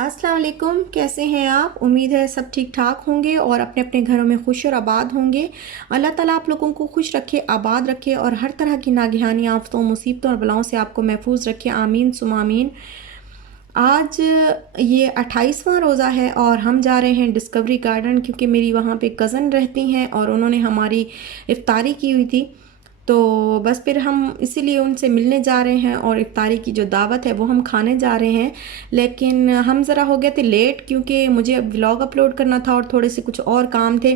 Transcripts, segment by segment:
अस्सलाम वालेकुम। कैसे हैं आप? उम्मीद है सब ठीक ठाक होंगे और अपने अपने घरों में खुश और आबाद होंगे। अल्लाह ताला आप लोगों को खुश रखे, आबाद रखे और हर तरह की नागहानी आफतों, मुसीबतों और बलाओं से आपको महफूज रखे। आमीन सुमा आमीन। आज ये 28वां रोज़ा है और हम जा रहे हैं डिस्कवरी गार्डन, क्योंकि मेरी वहाँ पे कज़न रहती हैं और उन्होंने हमारी इफ्तारी की हुई थी। तो बस फिर हम इसीलिए उनसे मिलने जा रहे हैं और इफ्तारी की जो दावत है वो हम खाने जा रहे हैं। लेकिन हम ज़रा हो गए थे लेट, क्योंकि मुझे अब व्लॉग अपलोड करना था और थोड़े से कुछ और काम थे,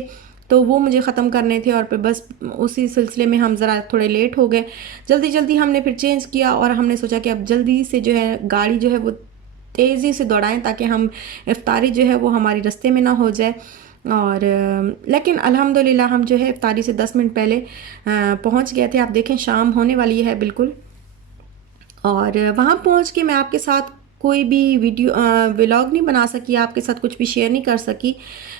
तो वो मुझे ख़त्म करने थे और फिर बस उसी सिलसिले में हम ज़रा थोड़े लेट हो गए। जल्दी जल्दी हमने फिर चेंज किया और हमने सोचा कि अब जल्दी से जो है गाड़ी जो है वो तेज़ी से दौड़ाएं, ताकि हम इफ्तारी जो है वो हमारी रास्ते में ना हो जाए। और लेकिन अल्हम्दुलिल्लाह हम जो है इफ्तारी से 10 मिनट पहले पहुंच गए थे। आप देखें शाम होने वाली है बिल्कुल। और वहाँ पहुँच के मैं आपके साथ कोई भी वीडियो व्लॉग नहीं बना सकी, आपके साथ कुछ भी शेयर नहीं कर सकी,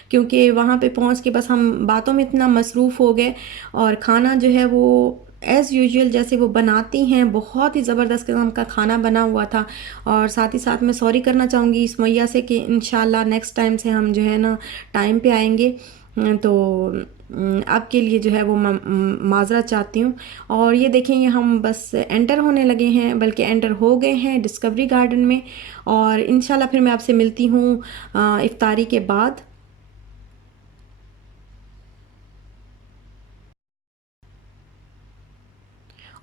क्योंकि वहाँ पे पहुँच के बस हम बातों में इतना मसरूफ़ हो गए। और खाना जो है वो एज़ यूजुअल जैसे वो बनाती हैं, बहुत ही ज़बरदस्त किस्म का खाना बना हुआ था। और साथ ही साथ मैं सॉरी करना चाहूँगी इस मैया से कि इंशाल्लाह नेक्स्ट टाइम से हम जो है ना टाइम पे आएंगे। तो आपके लिए जो है वो माज़रत चाहती हूँ। और ये देखें, ये हम बस एंटर होने लगे हैं, बल्कि एंटर हो गए हैं डिस्कवरी गार्डन में। और इंशाल्लाह फिर मैं आपसे मिलती हूँ इफ्तारी के बाद।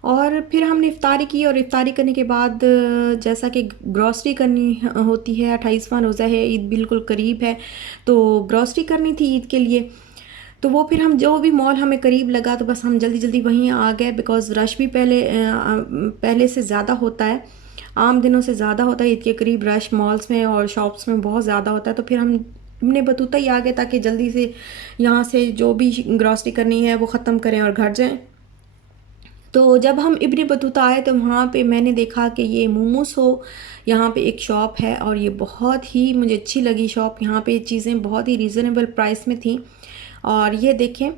और फिर हमने इफ्तारी की और इफ्तारी करने के बाद जैसा कि ग्रॉसरी करनी होती है, 28वां रोज़ा है, ईद बिल्कुल करीब है, तो ग्रॉसरी करनी थी ईद के लिए। तो वो फिर हम जो भी मॉल हमें करीब लगा तो बस हम जल्दी जल्दी वहीं आ गए, बिकॉज़ रश भी पहले से ज़्यादा होता है, आम दिनों से ज़्यादा होता है। ईद के करीब रश मॉल्स में और शॉप्स में बहुत ज़्यादा होता है। तो फिर हम इब्ने बतूता ही आ गए, ताकि जल्दी से यहाँ से जो भी ग्रॉसरी करनी है वो ख़त्म करें और घर जाएं। तो जब हम इब्ने बतूता आए तो वहाँ पे मैंने देखा कि ये मोमोस हो, यहाँ पे एक शॉप है और ये बहुत ही मुझे अच्छी लगी शॉप। यहाँ पे चीज़ें बहुत ही रीज़नेबल प्राइस में थी। और ये देखें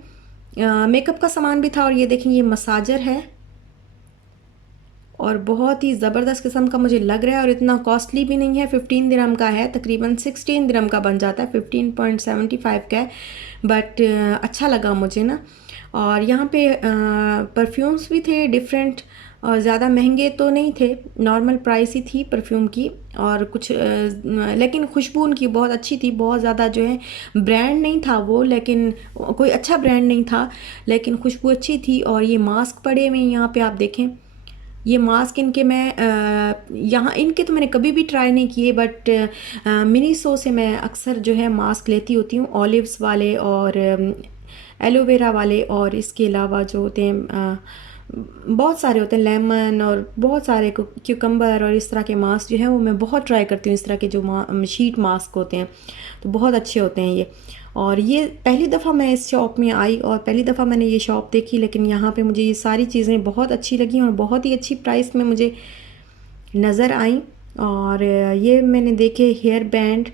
मेकअप का सामान भी था। और ये देखें, ये मसाजर है और बहुत ही ज़बरदस्त किस्म का मुझे लग रहा है, और इतना कॉस्टली भी नहीं है। 15 दिरहम का है, तकरीबन 16 दिरहम का बन जाता है, 15.75 का है, बट अच्छा लगा मुझे ना। और यहाँ पे परफ्यूम्स भी थे डिफरेंट, और ज़्यादा महंगे तो नहीं थे, नॉर्मल प्राइस ही थी परफ्यूम की। और कुछ लेकिन खुशबू उनकी बहुत अच्छी थी, बहुत ज़्यादा जो है ब्रांड नहीं था वो, लेकिन कोई अच्छा ब्रांड नहीं था, लेकिन खुशबू अच्छी थी। और ये मास्क पड़े हुए हैं यहाँ पे, आप देखें ये मास्क इनके मैं यहाँ इनके तो मैंने कभी भी ट्राई नहीं किए, बट मिनीसो से मैं अक्सर जो है मास्क लेती होती हूँ, ऑलिव्स वाले और एलोवेरा वाले, और इसके अलावा जो होते हैं बहुत सारे होते हैं, लेमन और बहुत सारे क्यूकम्बर और इस तरह के मास्क जो है वो मैं बहुत ट्राई करती हूँ। इस तरह के जो शीट मास्क होते हैं तो बहुत अच्छे होते हैं ये। और ये पहली दफ़ा मैं इस शॉप में आई और पहली दफ़ा मैंने ये शॉप देखी, लेकिन यहाँ पे मुझे ये सारी चीज़ें बहुत अच्छी लगी और बहुत ही अच्छी प्राइस में मुझे नज़र आई। और ये मैंने देखे हेयर बैंड,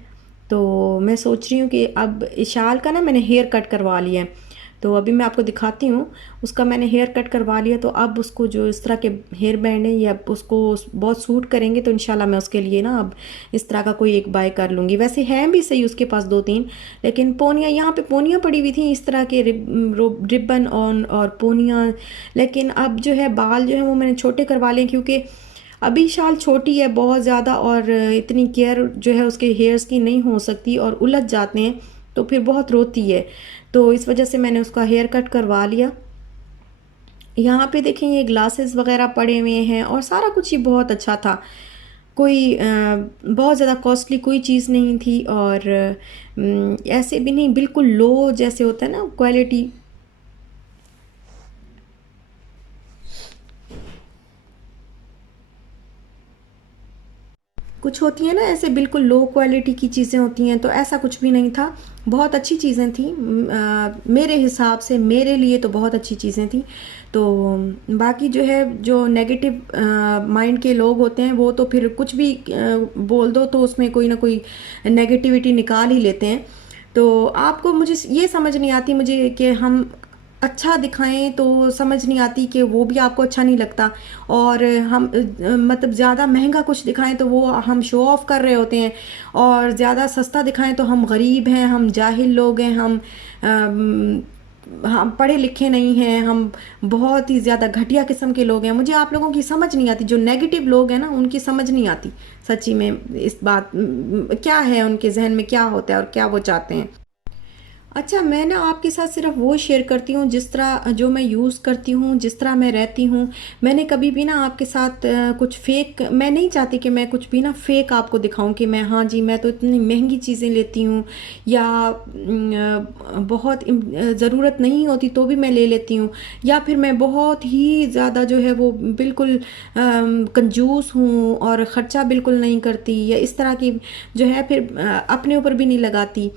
तो मैं सोच रही हूँ कि अब इशाल का ना मैंने हेयर कट करवा लिया है, तो अभी मैं आपको दिखाती हूँ। उसका मैंने हेयर कट करवा लिया, तो अब उसको जो इस तरह के हेयर बैंड है ये अब उसको बहुत सूट करेंगे, तो इंशाल्लाह मैं उसके लिए ना अब इस तरह का कोई एक बाय कर लूँगी। वैसे हैं भी सही उसके पास दो तीन, लेकिन पोनियाँ यहाँ पे पोनियाँ पड़ी हुई थी इस तरह के रिबन ऑन और पोनियाँ। लेकिन अब जो है बाल जो है वो मैंने छोटे करवा लिए, क्योंकि अभी शाल छोटी है बहुत ज़्यादा और इतनी केयर जो है उसके हेयर्स की नहीं हो सकती और उलझ जाते हैं, तो फिर बहुत रोती है। तो इस वजह से मैंने उसका हेयर कट करवा लिया। यहाँ पे देखें ये ग्लासेस वगैरह पड़े हुए हैं और सारा कुछ ही बहुत अच्छा था। कोई बहुत ज़्यादा कॉस्टली कोई चीज़ नहीं थी, और ऐसे भी नहीं बिल्कुल लो जैसे होता है ना क्वालिटी। कुछ होती हैं ना ऐसे बिल्कुल लो क्वालिटी की चीज़ें होती हैं, तो ऐसा कुछ भी नहीं था। बहुत अच्छी चीज़ें थी, मेरे हिसाब से मेरे लिए तो बहुत अच्छी चीज़ें थी। तो बाकी जो है जो नेगेटिव माइंड के लोग होते हैं वो तो फिर कुछ भी बोल दो तो उसमें कोई ना कोई नेगेटिविटी निकाल ही लेते हैं। तो आपको मुझे ये समझ नहीं आती मुझे कि हम अच्छा दिखाएं तो समझ नहीं आती कि वो भी आपको अच्छा नहीं लगता। और हम मतलब ज़्यादा महंगा कुछ दिखाएं तो वो हम शो ऑफ कर रहे होते हैं, और ज़्यादा सस्ता दिखाएं तो हम गरीब हैं, हम जाहिल लोग हैं, हम पढ़े लिखे नहीं हैं, हम बहुत ही ज़्यादा घटिया किस्म के लोग हैं। मुझे आप लोगों की समझ नहीं आती, जो नेगेटिव लोग हैं ना उनकी समझ नहीं आती सच्ची में। इस बात क्या है उनके जहन में, क्या होता है और क्या वो चाहते हैं। अच्छा, मैं ना आपके साथ सिर्फ वो शेयर करती हूँ जिस तरह जो मैं यूज़ करती हूँ, जिस तरह मैं रहती हूँ। मैंने कभी भी ना आपके साथ कुछ फ़ेक, मैं नहीं चाहती कि मैं कुछ भी ना फ़ेक आपको दिखाऊं कि मैं, हाँ जी मैं तो इतनी महंगी चीज़ें लेती हूँ, या बहुत ज़रूरत नहीं होती तो भी मैं ले लेती हूँ, या फिर मैं बहुत ही ज़्यादा जो है वो बिल्कुल कंजूस हूँ और ख़र्चा बिल्कुल नहीं करती, या इस तरह की जो है फिर अपने ऊपर भी नहीं लगाती।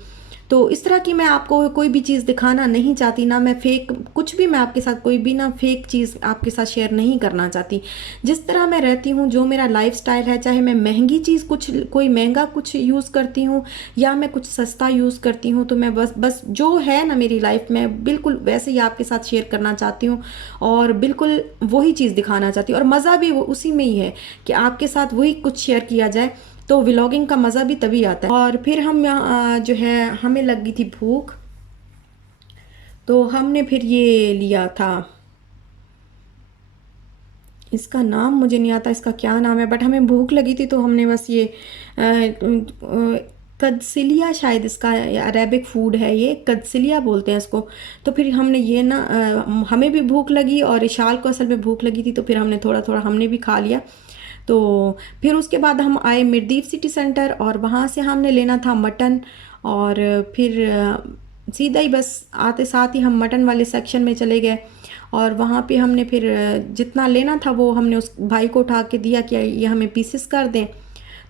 तो इस तरह की मैं आपको कोई भी चीज़ दिखाना नहीं चाहती, ना मैं फ़ेक कुछ भी, मैं आपके साथ कोई भी ना फ़ेक चीज़ आपके साथ शेयर नहीं करना चाहती। जिस तरह मैं रहती हूँ, जो मेरा लाइफ़स्टाइल है, चाहे मैं महँगी चीज़ कुछ, कोई महँगा कुछ यूज़ करती हूँ या मैं कुछ सस्ता यूज़ करती हूँ, तो मैं बस बस जो है ना मेरी लाइफ़ में बिल्कुल वैसे ही आपके साथ शेयर करना चाहती हूँ, और बिल्कुल वही चीज़ दिखाना चाहती हूँ, और मज़ा भी वो उसी में ही है कि आपके साथ वही कुछ शेयर किया जाए। तो व्लॉगिंग का मज़ा भी तभी आता है। और फिर हम जो है हमें लग गई थी भूख, तो हमने फिर ये लिया था, इसका नाम मुझे नहीं आता इसका क्या नाम है, बट हमें भूख लगी थी तो हमने बस ये कदसिलिया, शायद इसका अरेबिक फूड है, ये कदसिलिया बोलते हैं इसको। तो फिर हमने ये ना हमें भी भूख लगी और इशाल को असल में भूख लगी थी, तो फिर हमने थोड़ा थोड़ा हमने भी खा लिया। तो फिर उसके बाद हम आए मिर्दीप सिटी सेंटर, और वहाँ से हमने लेना था मटन। और फिर सीधा ही बस आते साथ ही हम मटन वाले सेक्शन में चले गए, और वहाँ पे हमने फिर जितना लेना था वो हमने उस भाई को उठा के दिया कि ये हमें पीसेस कर दें।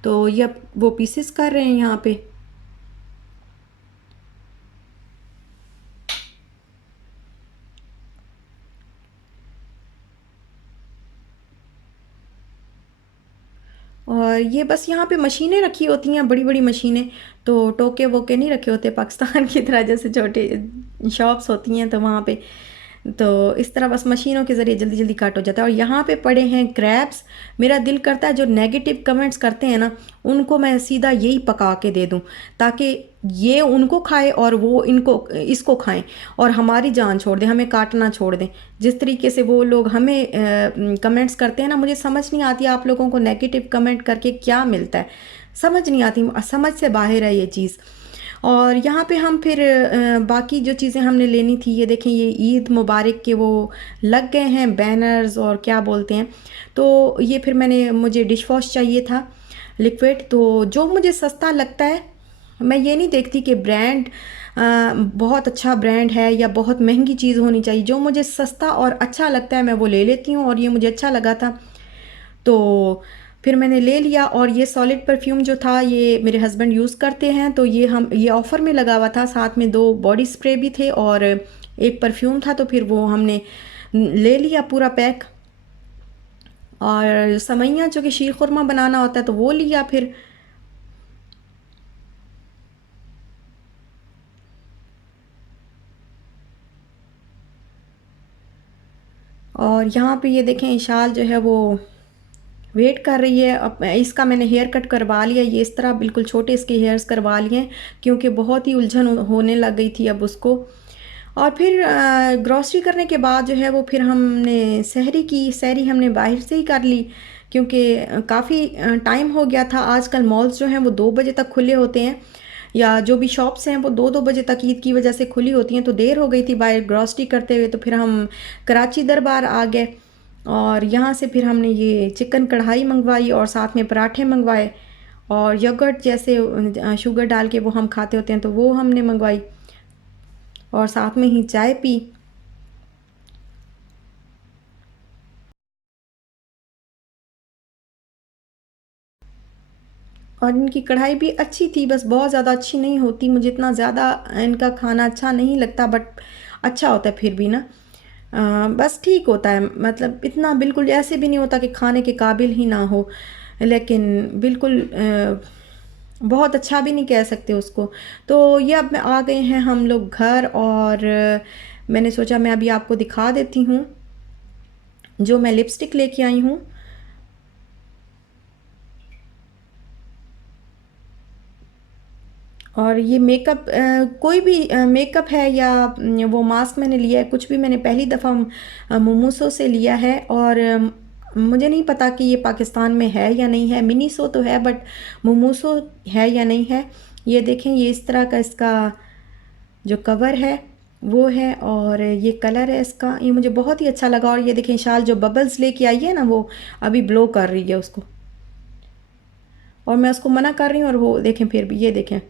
तो ये वो पीसेस कर रहे हैं यहाँ पे। और ये बस यहाँ पे मशीनें रखी होती हैं, बड़ी बड़ी मशीनें, तो टोके वोके नहीं रखे होते पाकिस्तान की तरह, जैसे छोटे शॉप्स होती हैं तो वहाँ पे, तो इस तरह बस मशीनों के ज़रिए जल्दी जल्दी काट हो जाता है। और यहाँ पे पड़े हैं क्रैब्स। मेरा दिल करता है जो नेगेटिव कमेंट्स करते हैं ना, उनको मैं सीधा यही पका के दे दूँ, ताकि ये उनको खाए और वो इनको इसको खाएं, और हमारी जान छोड़ दें, हमें काटना छोड़ दें। जिस तरीके से वो लोग हमें कमेंट्स करते हैं ना, मुझे समझ नहीं आती आप लोगों को नेगेटिव कमेंट करके क्या मिलता है, समझ नहीं आती, समझ से बाहर है ये चीज़। और यहाँ पे हम फिर बाकी जो चीज़ें हमने लेनी थी, ये देखें, ये ईद मुबारक के वो लग गए हैं बैनर्स और क्या बोलते हैं। तो ये फिर मुझे डिश वॉश चाहिए था लिक्विड, तो जो मुझे सस्ता लगता है, मैं ये नहीं देखती कि ब्रांड बहुत अच्छा ब्रांड है या बहुत महंगी चीज़ होनी चाहिए। जो मुझे सस्ता और अच्छा लगता है मैं वो ले लेती हूँ, और ये मुझे अच्छा लगा था तो फिर मैंने ले लिया। और ये सॉलिड परफ्यूम जो था ये मेरे हस्बैंड यूज़ करते हैं, तो ये ऑफ़र में लगा हुआ था, साथ में 2 बॉडी स्प्रे भी थे और एक परफ्यूम था, तो फिर वो हमने ले लिया पूरा पैक। और समैया जो कि शीर खुरमा बनाना होता है तो वो लिया फिर। और यहाँ पे ये देखें इशाल जो है वो वेट कर रही है। अब इसका मैंने हेयर कट करवा लिया, ये इस तरह बिल्कुल छोटे इसके हेयर्स करवा लिए हैं, क्योंकि बहुत ही उलझन होने लग गई थी अब उसको। और फिर ग्रॉसरी करने के बाद जो है वो फिर हमने सहरी हमने बाहर से ही कर ली, क्योंकि काफ़ी टाइम हो गया था। आजकल मॉल्स जो हैं वो 2 बजे तक खुले होते हैं, या जो भी शॉप्स हैं वो 2-2 बजे तक ईद की वजह से खुली होती हैं, तो देर हो गई थी बाहर ग्रॉसरी करते हुए। तो फिर हम कराची दरबार आ गए, और यहाँ से फिर हमने ये चिकन कढ़ाई मंगवाई और साथ में पराठे मंगवाए, और योगर्ट जैसे शुगर डाल के वो हम खाते होते हैं तो वो हमने मंगवाई, और साथ में ही चाय पी। और इनकी कढ़ाई भी अच्छी थी, बस बहुत ज़्यादा अच्छी नहीं होती, मुझे इतना ज़्यादा इनका खाना अच्छा नहीं लगता, बट अच्छा होता है फिर भी ना। बस ठीक होता है, मतलब इतना बिल्कुल ऐसे भी नहीं होता कि खाने के काबिल ही ना हो, लेकिन बिल्कुल बहुत अच्छा भी नहीं कह सकते उसको। तो ये अब आ गए हैं हम लोग घर, और मैंने सोचा मैं अभी आपको दिखा देती हूँ जो मैं लिपस्टिक लेके आई हूँ। और ये मेकअप कोई भी मेकअप है या वो मास्क मैंने लिया है, कुछ भी मैंने पहली दफ़ा मोमोसो से लिया है। और मुझे नहीं पता कि ये पाकिस्तान में है या नहीं है। मिनीसो तो है बट मोमोसो है या नहीं है। ये देखें, ये इस तरह का इसका जो कवर है वो है और ये कलर है इसका, ये मुझे बहुत ही अच्छा लगा। और ये देखें शाल जो बबल्स लेके आई है ना, वो अभी ब्लो कर रही है उसको, और मैं उसको मना कर रही हूँ और वो देखें फिर भी, ये देखें।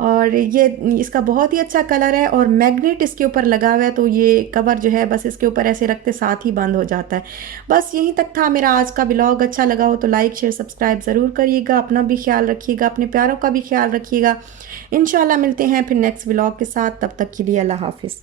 और ये इसका बहुत ही अच्छा कलर है और मैग्नेट इसके ऊपर लगा हुआ है, तो ये कवर जो है बस इसके ऊपर ऐसे रखते साथ ही बंद हो जाता है। बस यहीं तक था मेरा आज का व्लॉग। अच्छा लगा हो तो लाइक शेयर सब्सक्राइब ज़रूर करिएगा। अपना भी ख्याल रखिएगा, अपने प्यारों का भी ख्याल रखिएगा। इंशाल्लाह मिलते हैं फिर नेक्स्ट व्लॉग के साथ। तब तक के लिए अल्लाह हाफिज़।